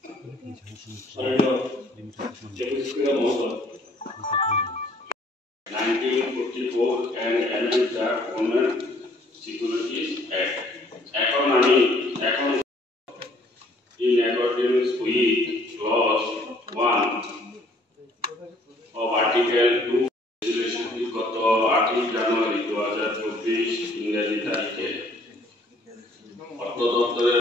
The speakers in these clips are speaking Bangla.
1944 and amended the Women Securities Act. In accordance with clause 1 of Article 2 resolution গত 8 জানুয়ারি 2024 ইংরেজি তারিখে অর্থ দপ্তরের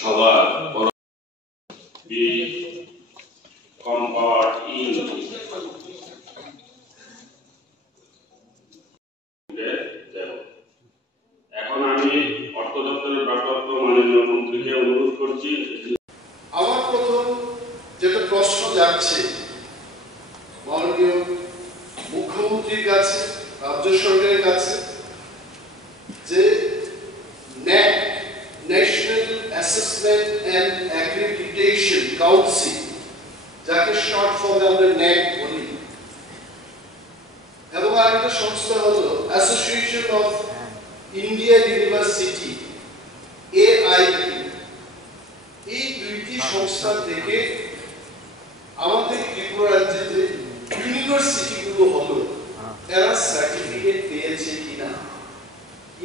সভা be compared in এখন আমি অর্থ দপ্তরের ভারপ্রাপ্ত মাননীয় মন্ত্রীকে অনুরোধ করছি। আমার প্রথম যেটা প্রশ্ন যাচ্ছে মাননীয় মুখ্যমন্ত্রীর কাছে, রাজ্য সরকারের কাছে, যে NAAC national assessment and accreditation council, যাকে শর্ট ফর্মে আমরা NAAC বলি, এবং আরেকটা সংস্থা হলো association of Indian university AIU, এই দুইটি সংস্থা থেকে আমাদের ত্রিপুরা রাজ্যে যে ইউনিভার্সিটিগুলো হলো এরা সার্টিফিকেট পেয়েছে কিনা।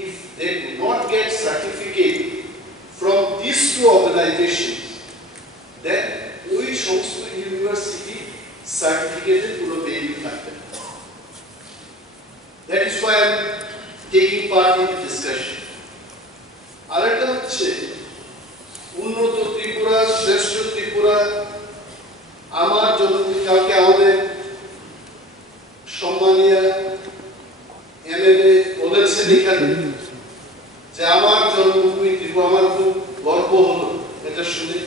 If they do not get certificate from these two organizations, then ওই সমস্ত ইউনিভার্সিটি সার্টিফিকেটের কোনো ভ্যালু থাকবে না। That is why I am taking part in the discussion. আরেকটা হচ্ছে উন্নত ত্রিপুরা, শ্রেষ্ঠ ত্রিপুরা। আমার জন্মভূমি, কালকে আমাদের সম্মানীয় MLA বলেছেন এখানে যে আমার জন্মভূমি ত্রিপুরা, আমার খুব গর্ব হলো এটা শুনে।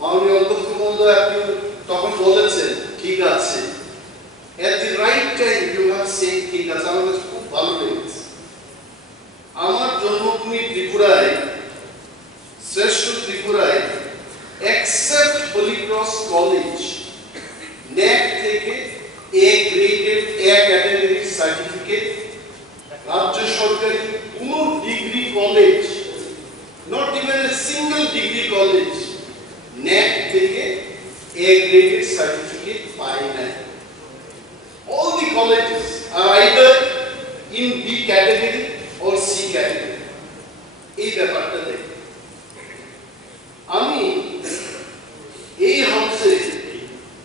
মাননীয় অধ্যক্ষ মহোদয় আপনি তখন বলেছেন ঠিক আছে, at the right time you have said ঠিক আছে, আমার কাছে খুব ভালো লেগেছে। আমার জন্মভূমি ত্রিপুরায়, শ্রেষ্ঠ ত্রিপুরায়, except Holy Cross College, NAAC থেকে A graded A category certificate, রাজ্য সরকারি কোনো degree college, not even a single degree college, NAAC থেকে A graded certificate পায় নাই। All the colleges are either in B category or C category। এই ব্যাপারটা দেখ, আমি এই হাউসে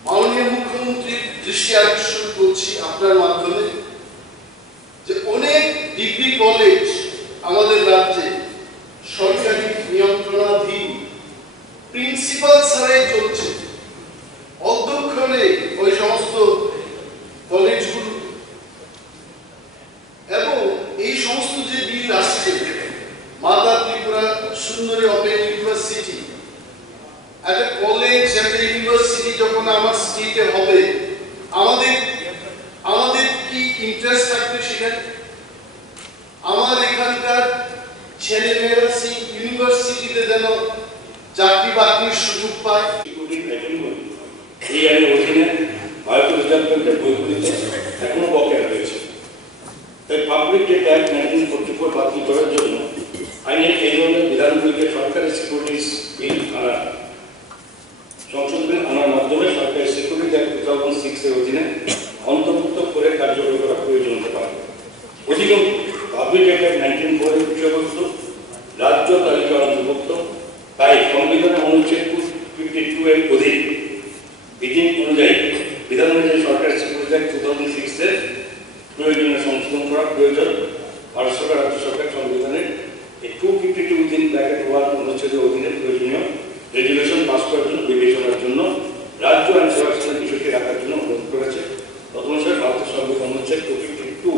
মাননীয় মুখ্যমন্ত্রীর দৃষ্টি আকর্ষণ করছি আপনার মাধ্যমে যে অনেক ডিগ্রি কলেজ আমাদের রাজ্যে সরকারি নিয়ন্ত্রণাধীন, প্রিন্সিপাল ছাড়াই চলছে, অধ্যক্ষ নেই ওই সমস্ত কলেজগুলো। এবং এই সমস্ত যে বিল আসছে, মাতা ত্রিপুরা সুন্দরী ওপেন ইউনিভার্সিটি, একটা কলেজ, একটা ইউনিভার্সিটি যখন আমার স্টেটে হবে, আমাদের কি ইন্টারেস্ট থাকবে সেখানে? আমার এখানকার ছেলেমেয়েরা সেই ইউনিভার্সিটিতে যেন চাকরি বাকরির সুযোগ পায়। এই আইনের অধীনে ভারতীয় রিজার্ভ ব্যাংকের বইগুলিতে এখনো বকেয়া রয়েছে। তাই পাবলিক ডেট অ্যাক্ট 1944 বাতিল করার জন্য আইনের এই ধরনের বিধানগুলিকে সরকারি সিকিউরিটিজ বিল সংশোধন আনার মাধ্যমে সরকারি সিকিউরিটি অ্যাক্ট 2006 এর অধীনে অন্তর্ভুক্ত করে কার্যকর করা প্রয়োজন হতে পারে। অধিকন্তু পাবলিক ডেট অ্যাক্ট 1904 এর বিষয়বস্তু রাজ্য তালিকা অন্তর্ভুক্ত, তাই সংবিধানের অনুচ্ছেদ 52 এর অধীন বিধি অনুযায়ী বিধান অনুযায়ী সরকারি সিকিউরিটি অ্যাক্ট 2006 এর প্রয়োজনীয় সংশোধন করা প্রয়োজন। ভারত সরকার, রাজ্য সরকার সংবিধানের 252(1) অনুচ্ছেদের অধীনে প্রয়োজনীয় রেজুলেশন পাস করার জন্য বিবেচনার জন্য রাজ্য আইন সেবা কমিশনের বিষয়টি রাখার জন্য অনুরোধ করেছে। তদনুসারে ভারতের সংবিধান অনুচ্ছেদ 252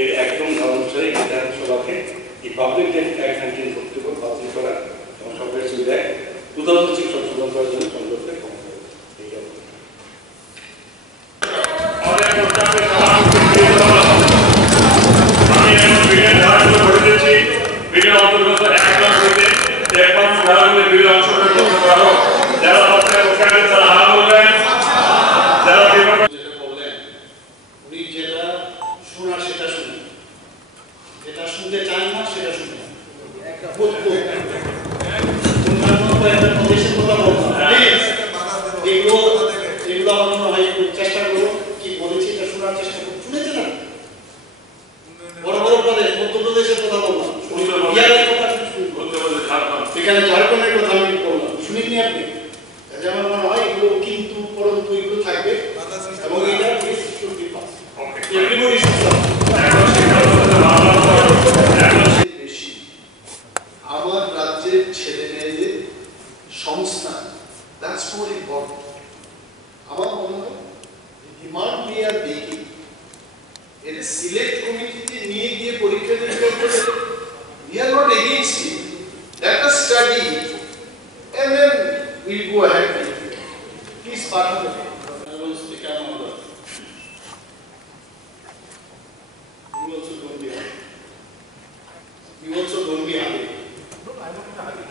এর একদম ধারা অনুসারে বিধানসভাকে এই পাবলিক ডেট অ্যাক্ট 1944 বাতিল করা এবং সরকারি সুবিধা 2006 সংশোধন করার জন্য সংসদকে ক্ষমতা দেবে। উনি যেটা শোনা সেটা শুনি, যেটা শুনতে চান না সেটা শুনবেন। অন্যান্য কয়েকটা প্রদেশের কথা বললাম, এগুলো আমার মনে হয় একটু চেষ্টা করুন, কি বলেছি এটা শোনার চেষ্টা করুন। শুনেছেন না? বড় বড় প্রদেশ, মধ্যপ্রদেশের কথা বললাম, বিহারের কথা এখানে ঝাড়খণ্ডের কথা আমি বললাম, শুনিনি আপনি? যেমন মনে হয় এগুলো কিন্তু পরন্তু এগুলো থাকবে এবং এটা বেশি আমার রাজ্যের ছেলে মেয়েদের সংস্থান, দ্যাটস মোর ইম্পর্টেন্ট। আমার মনে হয় ডিমান্ড উই আর মেকিং, এটা সিলেক্ট কমিটিতে নিয়ে গিয়ে পরীক্ষা নিরীক্ষা করে, we are not against it. Let us study and then we'll go ahead with it. Please pardon me. Speaker Mahmoda, you also don't be happy. You also don't be happy.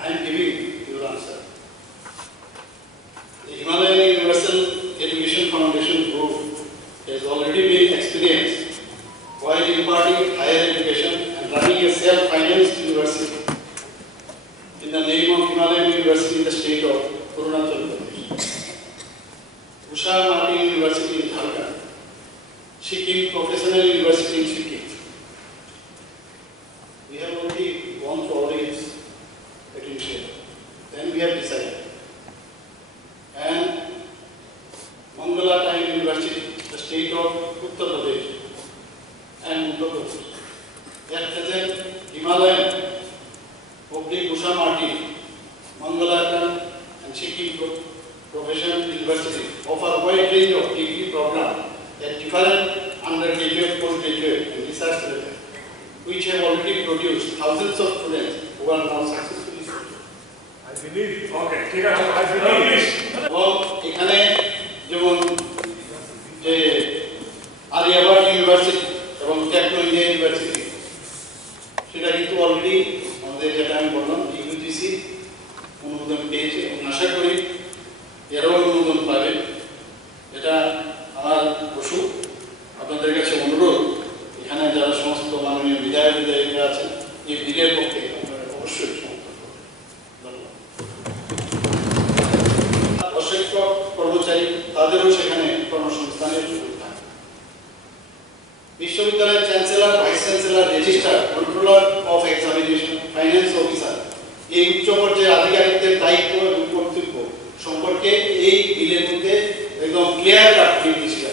I am giving your answer. The Himalayan Universal Education Foundation Group has already been experienced while imparting higher education and running a self-financed university in the name of Himalayan University in the state of Arunachal Pradesh, Usha Martin University in Jharkhand, Sikkim Professional University in Sikkim. We have already gone through all its potential. Then we have decided. And Mangalatime University, the state of Uttar Pradesh, and Uttar Pradesh. At present, Himalayan, oblique Usha Martin, Mangalatime, and Sikkim Professional University offer a wide range of degree programs at different undergraduate, postgraduate, and research levels, which have already produced thousands of students who are now successfully settled. I believe. Okay, ঠিক আছে, I believe. এবং এখানে যেমন যে আলিয়াবাদ ইউনিভার্সিটি এবং টেকনো ইন্ডিয়া ইউনিভার্সিটি, সেটা কিন্তু অলরেডি আমাদের যেটা আমি বললাম ইউজিসি অনুমোদন পেয়েছে এবং আশা করি এরাও অনুমোদন পাবে। এটা আমার পশু আপনাদের কাছে অনুরোধ, এখানে যারা সমস্ত মাননীয় বিধায়িকা আছেন এই বিলের পক্ষে আপনারা অবশ্যই সমর্থন করবেন। ধন্যবাদ। অশিক্ষক কর্মচারী তাদেরও সেখানে কর্মসংস্থানের সুযোগ থাকে। বিশ্ববিদ্যালয়ের chancellor, vice chancellor, registrar, controller of examination, finance officer, এই উচ্চ পর্যায়ের আধিকারিকদের দায়িত্ব এবং কর্তব্য সম্পর্কে এই বিলের মধ্যে একদম ক্লিয়ার কাট নির্দেশিকা।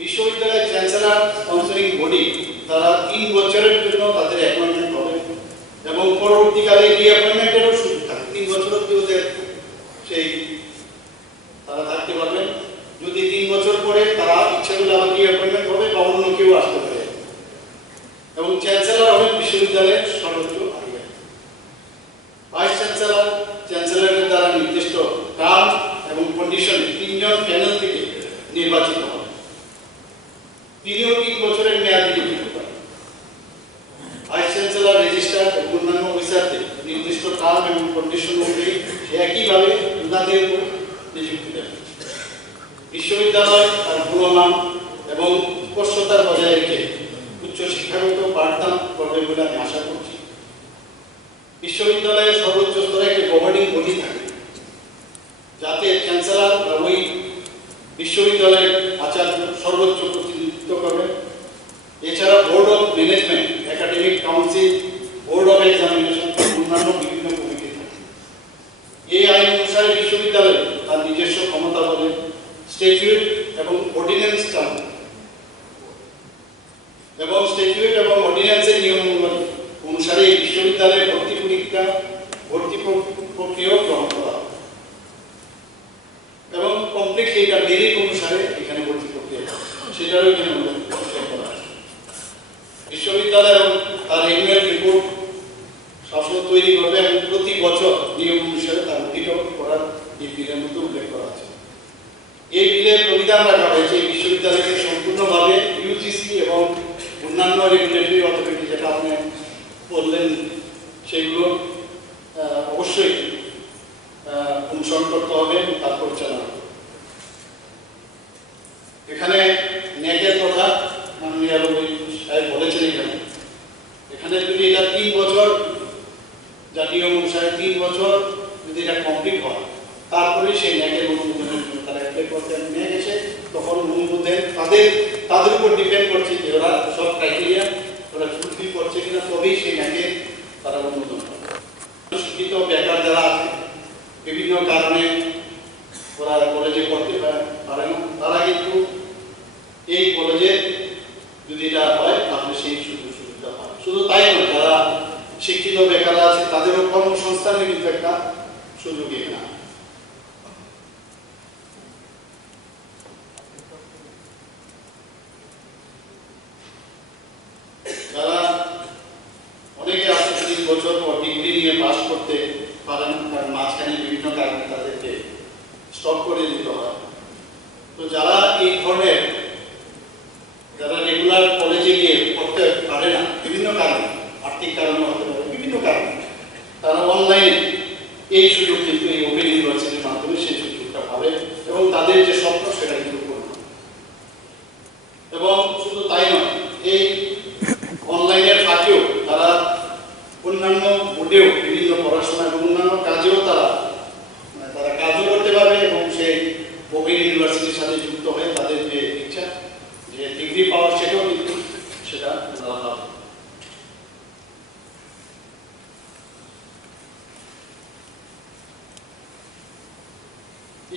বিশ্ববিদ্যালয়ের চ্যান্সেলর স্পন্সরিং বডি তারা 3 বছরের জন্য তাদের অ্যাপয়েন্টমেন্ট হবে এবং পরবর্তীকালে রিঅ্যাপয়েন্টমেন্টেরও সুযোগ থাকে। 3 বছর অবধি ওদের সেই তারা থাকতে পারবেন। যদি 3 বছর পরে তারা ইচ্ছা করলে আবার রিঅ্যাপয়েন্টমেন্ট হবে বা অন্য কেউ আসতে পারে। এবং চ্যান্সেলর হবেন বিশ্ববিদ্যালয়ের সর্বোচ্চ আধিকারিক। ভাইস চ্যান্সেলর চ্যান্সেলরের দ্বারা নির্দিষ্ট টার্ম এবং কন্ডিশন 3 জন প্যানেল থেকে নির্বাচিত হবে। তিনিও 3 বছরের মেয়াদে নিযুক্ত করেন। ভাইস চ্যান্সেলর, রেজিস্ট্রার এবং অন্যান্য অফিসারদের নির্দিষ্ট টার্ম এবং কন্ডিশন অনুযায়ী একইভাবে তাদের উপর নিযুক্তি দেন। বিশ্ববিদ্যালয় তার গুণমান এবং স্পষ্টতা বজায় রেখে উচ্চ শিক্ষাগত পাঠদান করবে বলে আমি আশা করছি। বিশ্ববিদ্যালয়ের সর্বোচ্চ স্তরে একটি গভর্নিং বডি থাকে, যাতে চ্যান্সেলর বা ওই বিশ্ববিদ্যালয়ের আচার্য সর্বোচ্চ প্রতিনিধিত্ব করবে। এছাড়া board of management, academic council, board of examination, অন্যান্য বিভিন্ন কমিটি থাকে। এই আইন অনুসারে বিশ্ববিদ্যালয় তার নিজস্ব ক্ষমতা বলে স্ট্যাটিউট এবং অর্ডিন্যান্স চালু এবং স্ট্যাটিউট এবং অর্ডিন্যান্সের নিয়ম অনুসারে এই বিশ্ববিদ্যালয়ের ভর্তি পরীক্ষা, ভর্তি প্রক্রিয়া গ্রহণ করা হয় এবং কমপ্লিটলি এটা মেরিট অনুসারে এখানে ভর্তি প্রক্রিয়া সেটারও এখানে উল্লেখ করা আছে। বিশ্ববিদ্যালয় এবং তার অ্যানুয়াল রিপোর্ট সবসময় তৈরি করবে এবং প্রতি বছর নিয়ম অনুসারে তার অডিট করার এই বিলের মধ্যে উল্লেখ করা আছে। এই বিলের প্রবিধান রাখা হয়েছে এই বিশ্ববিদ্যালয়কে সম্পূর্ণভাবে ইউজিসি এবং অন্যান্য রেগুলেটরি অথরিটি যেটা আপনি বললেন সেগুলো অবশ্যই অনুসরণ করতে হবে, তার পরিচালনা। এখানে ন্যাকের কথা মাননীয় মাননীয় সাহেব বলেছেন এখানে যদি এটা 3 বছর জাতীয় অনুসারে 3 বছর যদি এটা কমপ্লিট হয়, তারপরে সেই ন্যাকের অনুমোদনের জন্য তারা অ্যাপ্লাই করতে নিয়ে গেছে, তখন অনুমোদন তাদের উপর ডিপেন্ড করছে যে ওরা সব ক্রাইটেরিয়া ওরা ফুলফিল করছে কিনা, তবেই সেই ন্যাকের তারা অনুমোদন করে। শিক্ষিত বেকার যারা আছে বিভিন্ন কারণে ওরা কলেজে পড়তে পারে না, তারা কিন্তু এই কলেজে যদি এটা হয় তাহলে সেই সুবিধা পায়। শুধু তাই নয়, যারা শিক্ষিত বেকার আছে তাদেরও কর্মসংস্থানের কিন্তু একটা সুযোগ এখানে। যারা অনেকে আসে 3 বছর পর ডিগ্রি নিয়ে পাস করতে পারেন, কারণ মাঝখানে বিভিন্ন কারণে তাদেরকে স্টপ করে দিতে হয়। তো যারা এই ধরনের যারা রেগুলার কলেজে গিয়ে পড়তে পারে না বিভিন্ন কারণে, আর্থিক কারণে হতে পারে, বিভিন্ন কারণে, তারা অনলাইনে এই সুযোগ কিন্তু এই ওপেন ইউনিভার্সিটির মাধ্যমে সেই সুযোগটা পাবে এবং তাদের যে স্বপ্ন সেটা কিন্তু পূর্ণ হবে। এবং শুধু তাই নয়, এই অনলাইনের ফাঁকেও তারা অন্যান্য বোর্ডেও বিভিন্ন পড়াশোনা এবং অন্যান্য কাজেও তারা কাজও করতে পারবে এবং সেই ওপেন ইউনিভার্সিটির সাথে যুক্ত হয়ে তাদের যে ইচ্ছা যে ডিগ্রি পাওয়ার সেটাও কিন্তু সেটা তারা পাবে।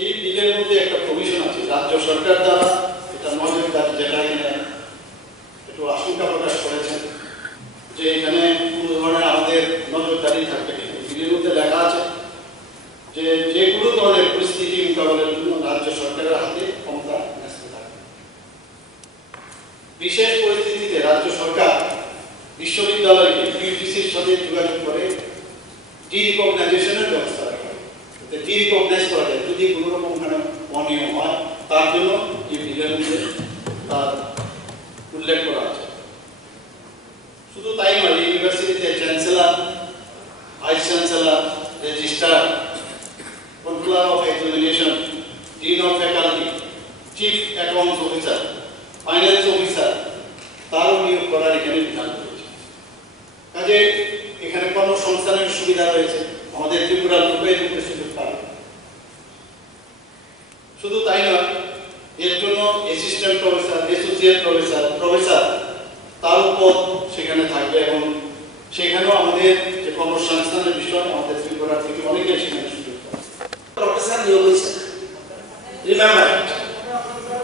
এই বিলের মধ্যে একটা প্রভিশন আছে রাজ্য সরকার দ্বারা এটা নজরদারি, যেটা এখানে একটু আশঙ্কা প্রকাশ করেছেন যে এখানে কোনো ধরনের আমাদের নজরদারি থাকবে কিনা। বিলের মধ্যে লেখা আছে যে যে কোনো ধরনের পরিস্থিতি মোকাবেলার জন্য রাজ্য সরকারের হাতে ক্ষমতা ন্যস্ত থাকবে। বিশেষ পরিস্থিতিতে রাজ্য সরকার বিশ্ববিদ্যালয়কে ইউজিসির সাথে যোগাযোগ করে ডি-রিকগনাইজেশনের ব্যবস্থা রাখে। ডি-রিকগনাইজ করা যায় যদি কোনো রকম অনিয়ম হয়, তার জন্য এই বিলের মধ্যে তার উল্লেখ করা আছে। শুধু তাই নয়, ইউনিভার্সিটিতে chancellor, vice chancellor, registrar, controller of examination, dean of faculty, chief accounts officer, finance officer তারও নিয়োগ করার এখানে বিধান রয়েছে। কাজে এখানে কর্মসংস্থানের সুবিধা রয়েছে, আমাদের ত্রিপুরার লোকের মধ্যে সুযোগ পাবে। শুধু তাই নয়, এর জন্য assistant professor, associate professor, professor তার উপর সেখানে থাকবে এবং সেখানেও আমাদের যে কর্মসংস্থানের বিষয় আমাদের ত্রিপুরা থেকে অনেকে সেখানে সুযোগ পাবে। প্রফেসর নিয়োগ হয়েছে, রিমেম্বার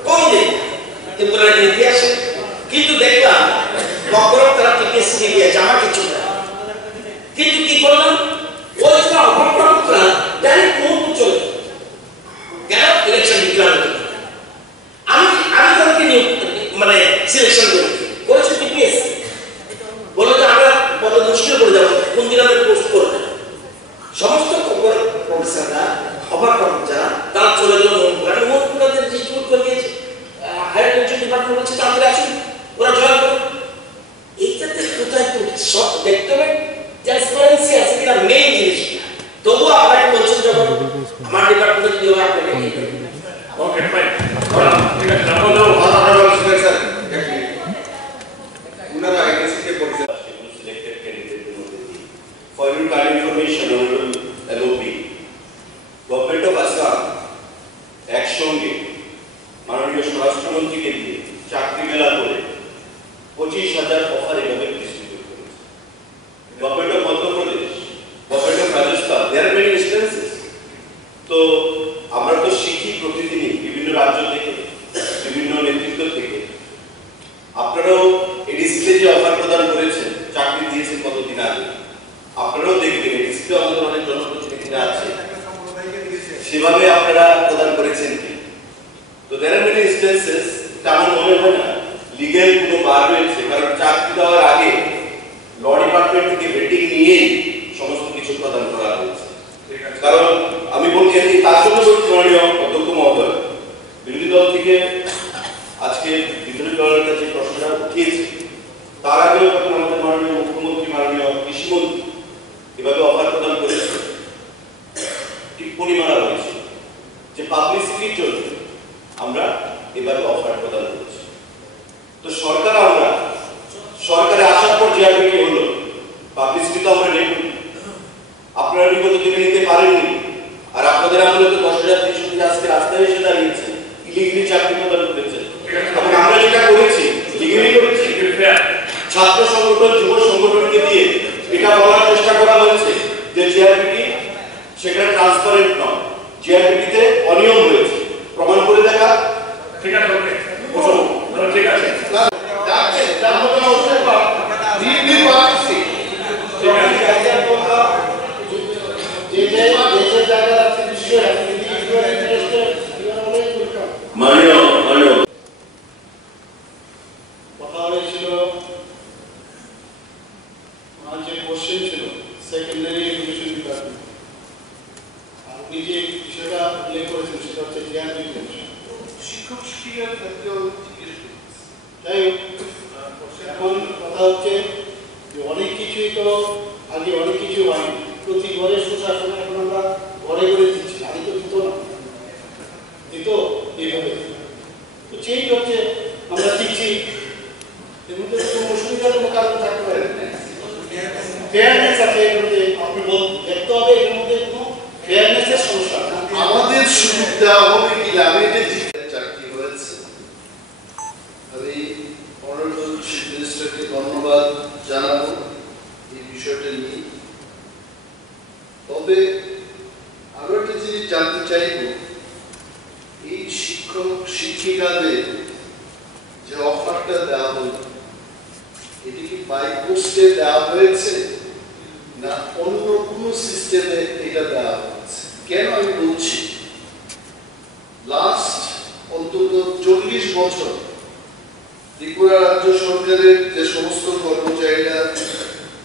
কোন দিন ত্রিপুরার ইতিহাসে, কিন্তু দেখলাম বকরম তারা টিপিএসসি দিয়েছে, আমার কিছু না। কিন্তু কি করলাম, ওই অভাবটা ডাইরেক্ট মুখ চলে কেন ইলেকশন ডিক্লার আমি তাদেরকে নিয়োগ মানে সিলেকশন করেছি টিপিএসসি বলো যে আমরা কত মুশকিল করে যাবো, কোন দিন আমি পোস্ট করবো। সমস্ত প্রফেসররা অবাক যারা তারা চলে গেল মোহনপুরাদের ডিস্ট্রিবিউট করে দিয়েছে, হায়ার এডুকেশন ডিপার্টমেন্ট বলছে তাদের আসুন, ওরা জয়েন করে। এইটাতে কোথায় সব দেখতে হবে ট্রান্সপারেন্সি আছে কিনা, মেইন জিনিসটা। তবুও আপনাকে বলছেন যখন আমার ডিপার্টমেন্টে যদি হয় আপনাকে ওকে ফাইন, ঠিক আছে, ডাবল দাও। Selected candidates for your kind information, honorable LOP, Government of Assam একসঙ্গে মাননীয় স্বরাষ্ট্রমন্ত্রীকে দিয়ে চাকরি মেলা করে 25,000 অফার এভাবে ডিস্ট্রিবিউট করেছে। Government of Madhya Pradesh, government of Rajasthan, there many instances. তো আমরা তো শিখি প্রতিদিনই বিভিন্ন রাজ্য থেকে, বিভিন্ন নেতৃত্ব থেকে। আপনারাও এডিসিতে যে অফার প্রদান করেছেন, চাকরি দিয়েছেন কতদিন আগে, আপনারাও দেখবেন এডিসিতে আমাদের অনেক জনপ্রতিনিধিরা আছে, সেভাবে আপনারা প্রদান করেছেন কি। তো দেয়ার আর মেনি ইনস্টেন্সেস, তেমন মনে হয় না লিগ্যাল কোনো বার রয়েছে, কারণ চাকরি দেওয়ার আগে ল ডিপার্টমেন্ট থেকে ভেটিং নিয়েই সমস্ত কিছু প্রদান করা হয়েছে। কারণ আমি বলছি তার জন্য মাননীয় অধ্যক্ষ মহোদয়, বিরোধী দল থেকে আজকে বিরোধী দলের কাছে প্রশ্নটা উঠিয়েছে, তার আগেও যখন আমাদের মাননীয় মুখ্যমন্ত্রী, মাননীয় কৃষিমন্ত্রী এভাবে অফার প্রদান করেছে, টিপ্পণী মারা হয়েছে যে পাবলিসিটির জন্য আমরা এভাবে অফার প্রদান করেছি। তো সরকার আমরা সমস্ত যুব সংগঠনকে দিয়ে এটা বলার চেষ্টা করা হয়েছে যে জিআরপিটি সেখানে ট্রান্সপারেন্ট নয়, জিআরপিটিতে অনিয়ম হয়েছে, প্রমাণ করে দেখা। ঠিক আছে, ওকে, বসো, ঠিক আছে, যাচ্ছে তার মতো অবস্থা দিল্লি পাচ্ছি ঠিক আছে। দেশের জায়গা আছে বিশ্বের মাননীয় কথা হয়েছিল আমার যে কোশ্চেন ছিল সেকেন্ডারি এডুকেশন ডিপার্টমেন্ট, আপনি যে বিষয়টা উল্লেখ করেছেন সেটা হচ্ছে জিআরপি শিক্ষক শিক্ষিকার ক্ষেত্রেও জিজ্ঞেস করছি। যাই হোক, এখন কথা হচ্ছে যে অনেক কিছুই তো আগে অনেক কিছু হয়নি, প্রতি ঘরে সুশাসন এখন আমরা ঘরে ঘরে দিচ্ছি, আগে তো দিত না, দিত এইভাবে। তো সেই হচ্ছে আমরা দিচ্ছি, এর মধ্যে কোনো অসুবিধার কোনো কারণ থাকতে পারে না। ফেয়ারনেস আছে এর মধ্যে, আপনি দেখতে হবে এর মধ্যে কোনো ফেয়ারনেসের সমস্যা। আমাদের সুযোগ দেওয়া হবে কি না, আমি এটা চাকরি হয়েছে। আমি অনারেবল চিফ মিনিস্টারকে ধন্যবাদ জানাবো এই বিষয়টা নিয়ে। তবে আরো একটা জিনিস জানতে চাইব, এই শিক্ষক শিক্ষিকাদের যে অফারটা দেওয়া হলো এটি কি বাই পোস্টে দেওয়া হয়েছে না অন্য কোনো সিস্টেমে এটা দেওয়া হয়েছে? কেন আমি বলছি, লাস্ট অন্তত 40 বছর ত্রিপুরা রাজ্য সরকারের যে সমস্ত কর্মচারীরা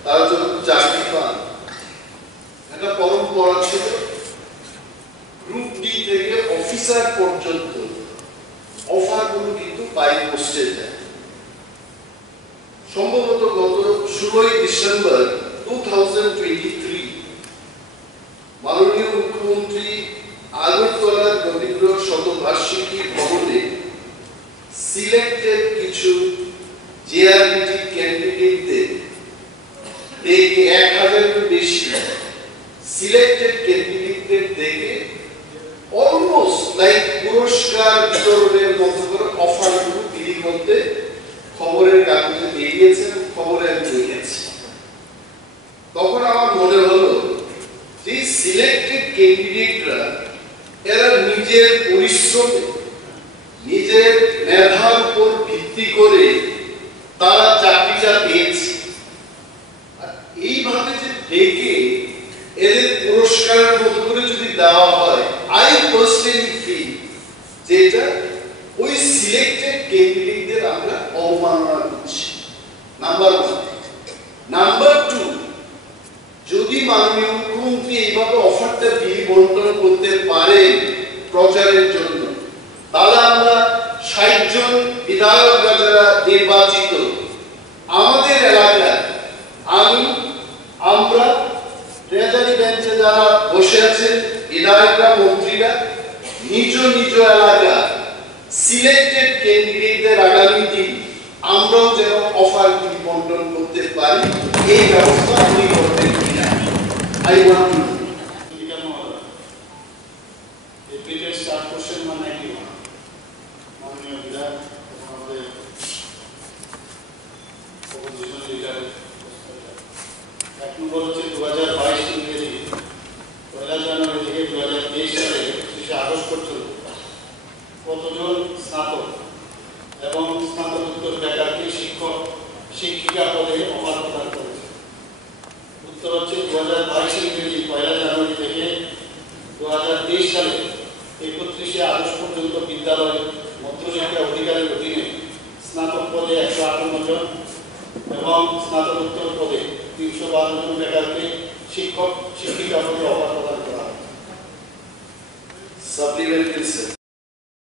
তারা যখন চাকরি পান, একটা পরম্পরা ছিল গ্রুপ ডি থেকে অফিসার পর্যন্ত অফারগুলো কিন্তু বাই পোস্টে দেয়। সম্ভবত গত 16 ডিসেম্বর 2023 মাননীয় মুখ্যমন্ত্রী আগরতলার রবীন্দ্র শতবার্ষিকী ভবনে সিলেক্টেড কিছু জিআরপিটি ক্যান্ডিডেটদের দেখে 1000-এর বেশি সিলেক্টেড ক্যান্ডিডেটদের দেখে অলমোস্ট লাইক পুরস্কার বিতরণের মতো করে অফারগুলো বিলি করতে খবরের কাগজে বেরিয়েছে, খবরে আমি দেখেছি। তখন আমার মনে হলো যে সিলেক্টেড ক্যান্ডিডেটরা এরা নিজের পরিশ্রমে নিজের মেধার উপর ভিত্তি করে তারা চাকরিটা পেয়েছে। আর এইভাবে যে ডেকে এদের পুরস্কারের মতো করে যদি দেওয়া হয়, আই পার্সোনালি ফিল যে এটা ওই সিলেক্টেড ক্যান্ডিডেটদের আমরা অবমাননা করছি, নাম্বার 1। নাম্বার 2, যদি মাননীয় মুখ্যমন্ত্রী এইভাবে অফারটা বিলি বন্টন করতে পারেন প্রচারের জন্য, তাহলে আমরা 60 জন বিধায়করা যারা নির্বাচিত আমাদের এলাকায়, আমরা ট্রেজারি বেঞ্চে যারা বসে আছেন বিধায়করা, মন্ত্রীরা, নিজ নিজ এলাকা সিলেক্টেড ক্যান্ডিডেটদের আগামী দিন আমরাও যেন অফার বন্টন করতে পারি, এই ব্যবস্থা আপনি করবেন কিনা? I want to start question মানে কি মাননীয় বিধায়ক আমাদের অপোজিশন লিডার এক নম্বর হচ্ছে 2022 ইংরেজি 1 জানুয়ারি থেকে 2023 সালে 30 আগস্ট পর্যন্ত কতজন স্নাতক এবং স্নাতকোত্তর বেকারকে শিক্ষক শিক্ষিকা পদে অফার প্রদান করেছে? উত্তর হচ্ছে 2022 ইংরেজি 1 জানুয়ারি থেকে 2023 সালে 31 আগস্ট পর্যন্ত বিদ্যালয় মধ্যশিক্ষা অধিকারের অধীনে স্নাতক পদে 158 জন এবং স্নাতকোত্তর পদে 312 জন বেকারকে শিক্ষক শিক্ষিকা পদে অফার প্রদান করা হয়। সাপ্লিমেন্টারি